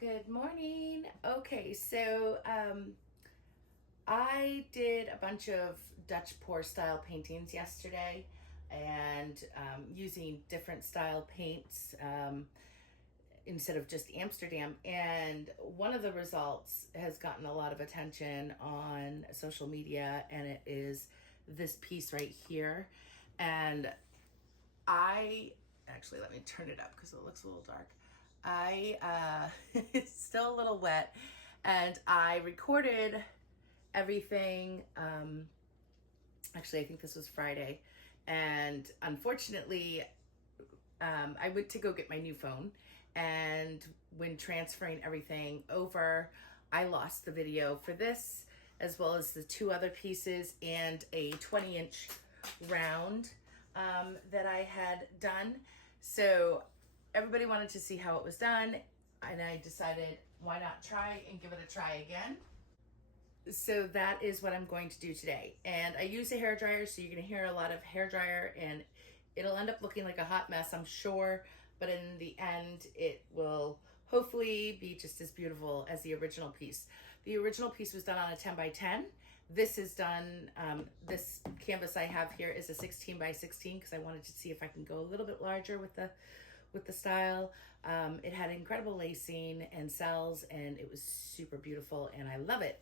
Good morning. Okay, so I did a bunch of Dutch pour style paintings yesterday and using different style paints instead of just Amsterdam. And one of the results has gotten a lot of attention on social media, and it is this piece right here. And I actually, let me turn it up because it looks a little dark. It's still a little wet, and I recorded everything. Actually, I think this was Friday, and unfortunately, I went to go get my new phone, and when transferring everything over, I lost the video for this, as well as the two other pieces and a 20-inch round that I had done. So everybody wanted to see how it was done, and I decided why not try and give it a try again. So that is what I'm going to do today. And I use a hair dryer, so you're going to hear a lot of hair dryer, and it'll end up looking like a hot mess, I'm sure, but in the end it will hopefully be just as beautiful as the original piece. The original piece was done on a 10 by 10. This is done, this canvas I have here is a 16 by 16 because I wanted to see if I can go a little bit larger with the style. It had incredible lacing and cells, and it was super beautiful, and I love it.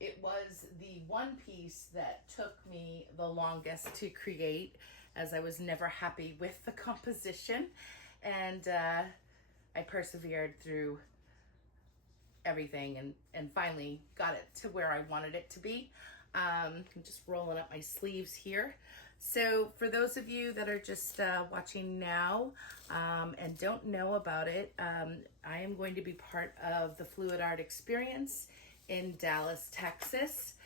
It was the one piece that took me the longest to create, as I was never happy with the composition, and I persevered through everything and finally got it to where I wanted it to be. I'm just rolling up my sleeves here. So for those of you that are just watching now and don't know about it, I am going to be part of the Fluid Art Experience in Dallas, Texas.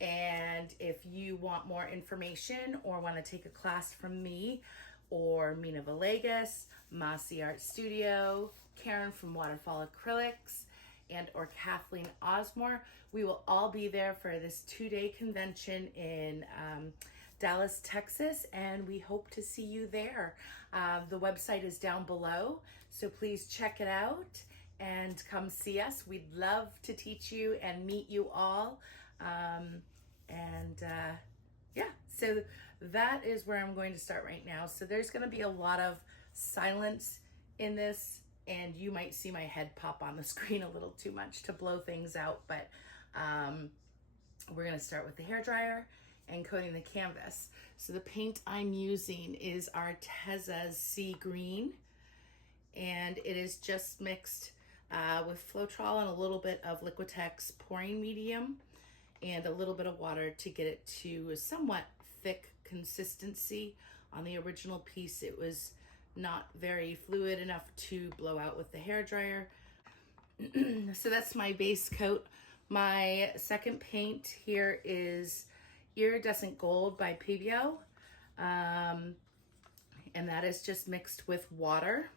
And if you want more information or want to take a class from me or Mina Villegas, Massey Art Studio, Karen from Waterfall Acrylics, and or Kathleen Osmore, we will all be there for this 2-day convention in Dallas, Texas, and we hope to see you there. The website is down below, so please check it out and come see us. We'd love to teach you and meet you all. Yeah, so that is where I'm going to start right now. So there's going to be a lot of silence in this, and you might see my head pop on the screen a little too much to blow things out, but we're going to start with the hair dryer and coating the canvas. So the paint I'm using is Arteza's Sea Green, and it is just mixed with Floetrol and a little bit of Liquitex pouring medium and a little bit of water to get it to a somewhat thick consistency. On the original piece, it was not very fluid enough to blow out with the hair dryer. So that's my base coat. My second paint here is Iridescent Gold by Pebeo. And that is just mixed with water,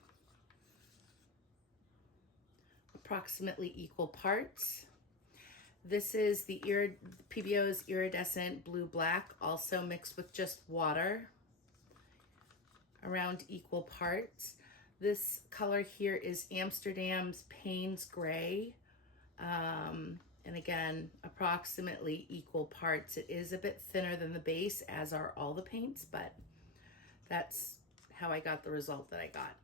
approximately equal parts. This is the Pebeo's Iridescent Blue Black, also mixed with just water, around equal parts. This color here is Amsterdam's Payne's Gray, and again, approximately equal parts. It is a bit thinner than the base, as are all the paints, but that's how I got the result that I got.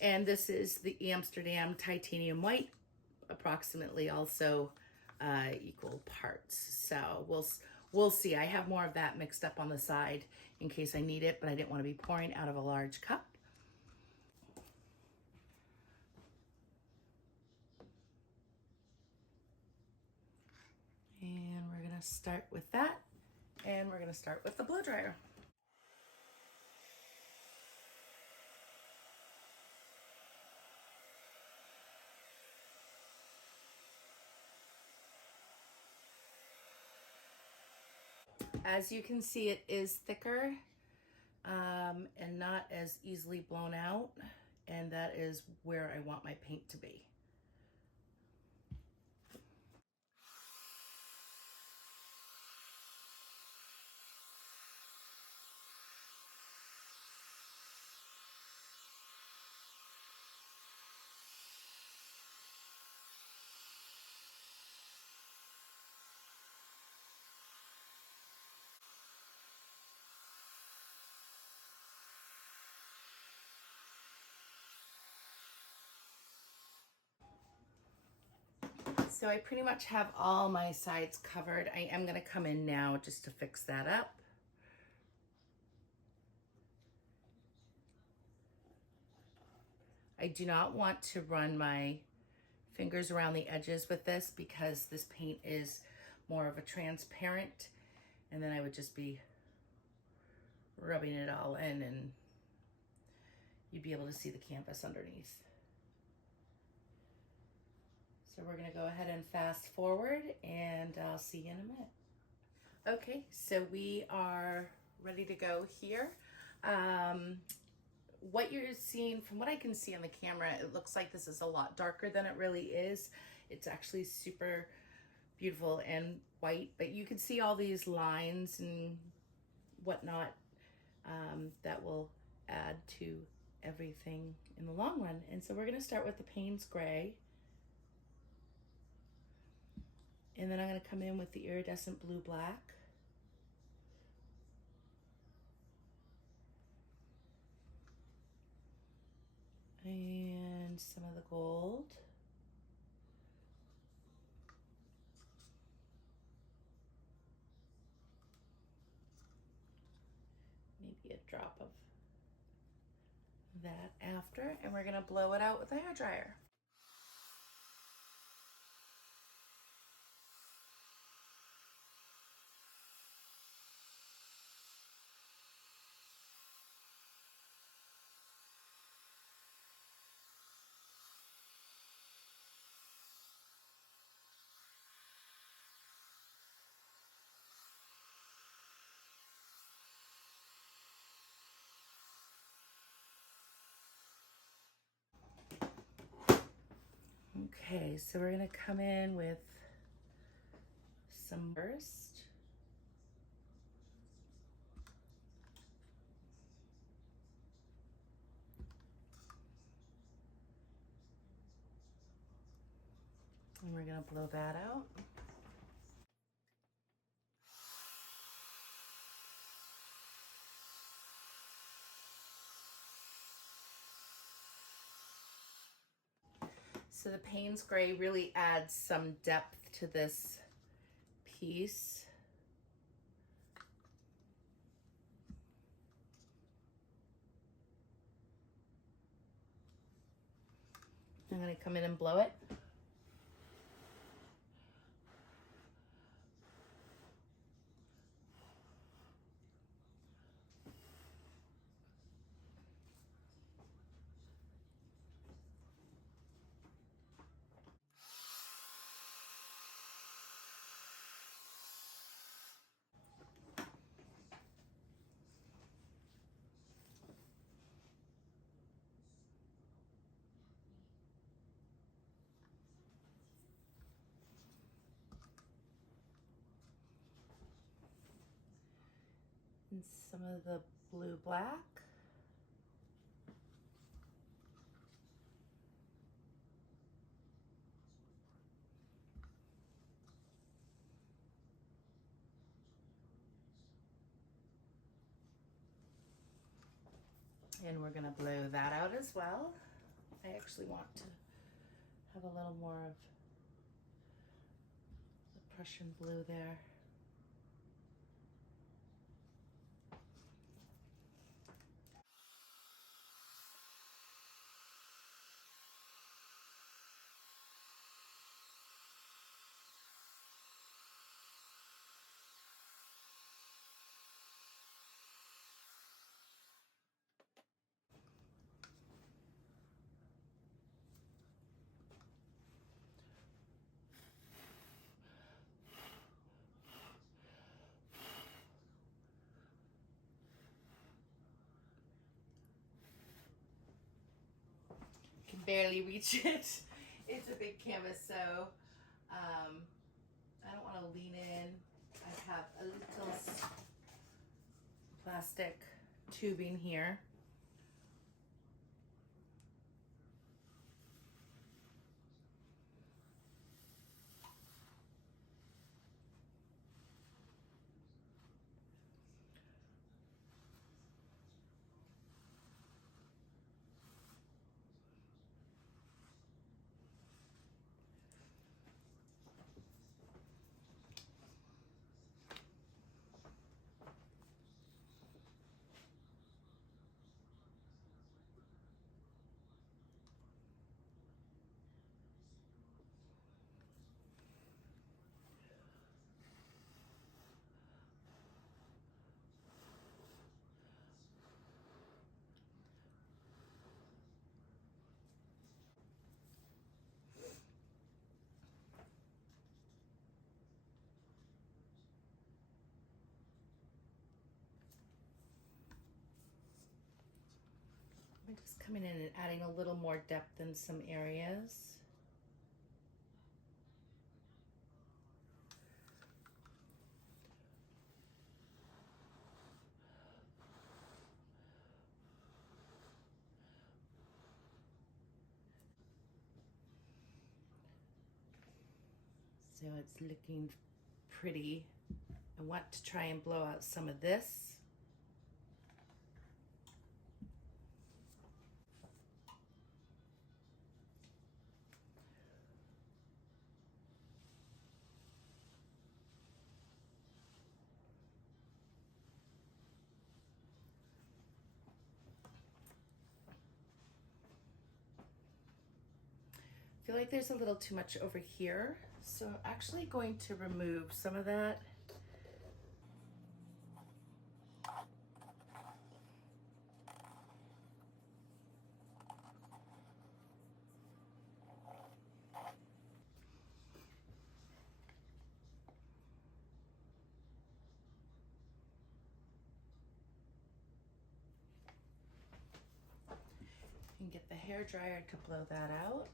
And this is the Amsterdam Titanium White, approximately also equal parts. So we'll see. I have more of that mixed up on the side in case I need it, but I didn't want to be pouring out of a large cup. And we're gonna start with that, and we're gonna start with the blow dryer. As you can see, it is thicker and not as easily blown out, and that is where I want my paint to be. So I pretty much have all my sides covered. I am gonna come in now just to fix that up. I do not want to run my fingers around the edges with this because this paint is more of a transparent, and then I would just be rubbing it all in and you'd be able to see the canvas underneath. So we're gonna go ahead and fast forward and I'll see you in a minute. Okay, so we are ready to go here. What you're seeing, from what I can see on the camera, it looks like this is a lot darker than it really is. It's actually super beautiful and white, but you can see all these lines and whatnot that will add to everything in the long run. And so we're gonna start with the Payne's Gray. And then I'm gonna come in with the iridescent blue black. And some of the gold. Maybe a drop of that after, and we're gonna blow it out with a hairdryer. Okay, so we're gonna come in with some burst. And we're gonna blow that out. So the Payne's Gray really adds some depth to this piece. I'm gonna come in and blow it. And some of the blue black. And we're gonna blow that out as well. I actually want to have a little more of the Prussian blue there. Can barely reach it. It's a big canvas, so I don't want to lean in. I have a little plastic tubing here. coming in and adding a little more depth in some areas. So it's looking pretty. I want to try and blow out some of this. I feel like there's a little too much over here, so I'm actually going to remove some of that. And get the hair dryer to blow that out.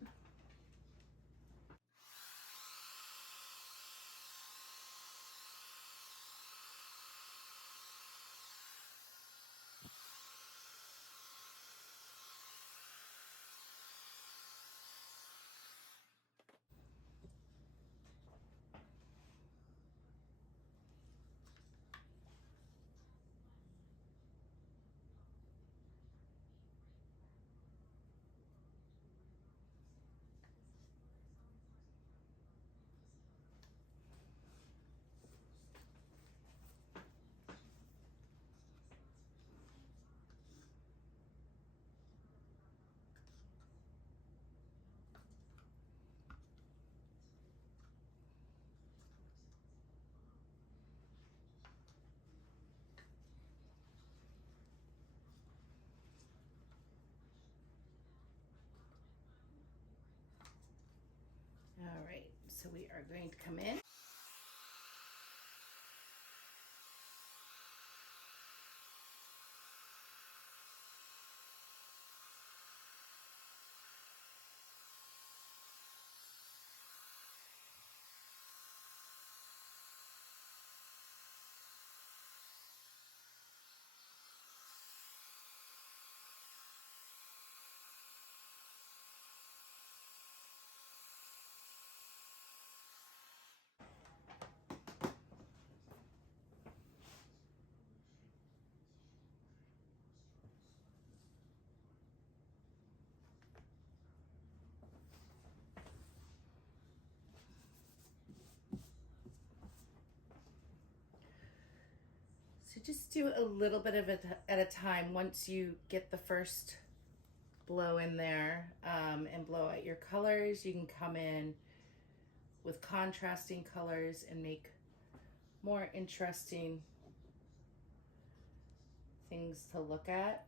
All right, so we are going to come in. So just do a little bit of it at a time. Once you get the first blow in there and blow out your colors, you can come in with contrasting colors and make more interesting things to look at.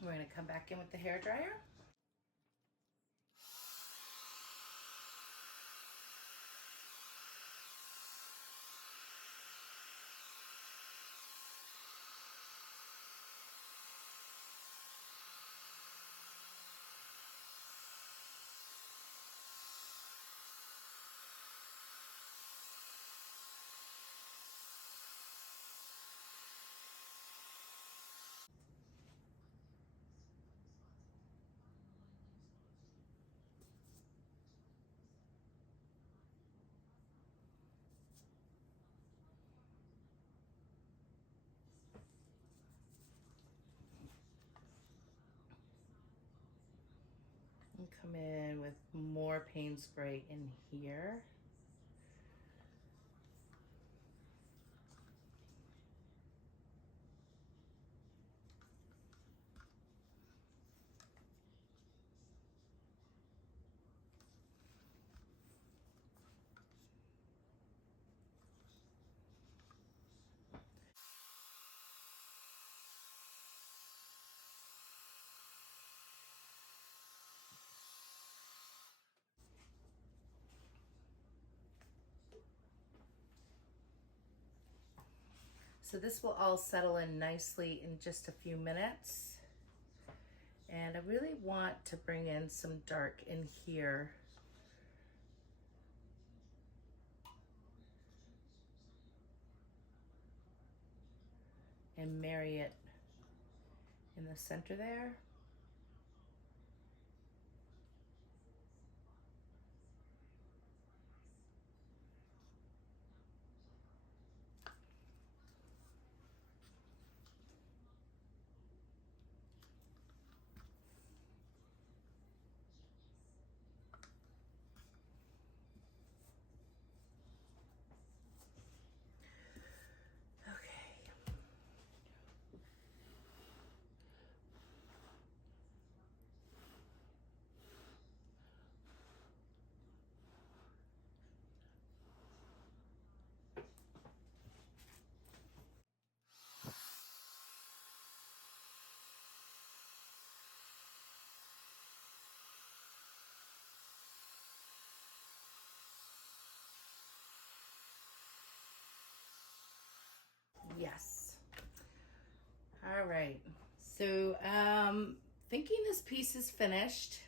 We're going to come back in with the hair dryer. And come in with more paint spray in here. So this will all settle in nicely in just a few minutes. And I really want to bring in some dark in here. And marry it in the center there. Yes. All right. So, thinking this piece is finished,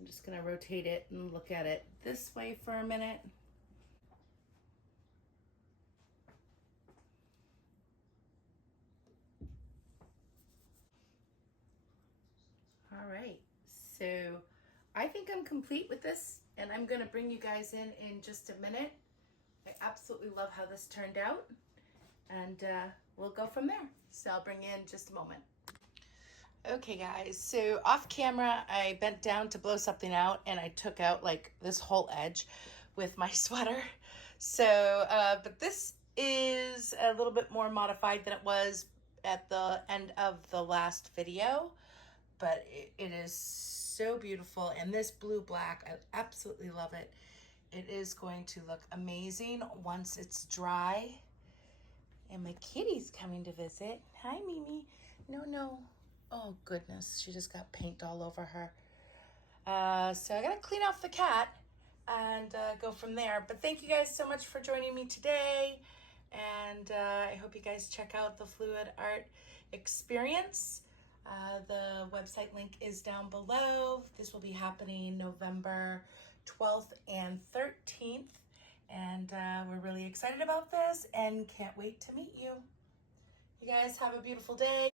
I'm just gonna rotate it and look at it this way for a minute. All right. So, I think I'm complete with this, and I'm gonna bring you guys in just a minute. I absolutely love how this turned out, and we'll go from there. So I'll bring you in just a moment. Okay guys, so off camera, I bent down to blow something out and I took out like this whole edge with my sweater. So, but this is a little bit more modified than it was at the end of the last video, but it is so beautiful. And this blue black, I absolutely love it. It is going to look amazing once it's dry. And my kitty's coming to visit. Hi, Mimi. No. Oh, goodness. She just got paint all over her. So I got to clean off the cat and go from there. But thank you guys so much for joining me today. And I hope you guys check out the Fluid Art Experience. The website link is down below. This will be happening November 12th and 13th. And we're really excited about this and can't wait to meet you. You guys have a beautiful day.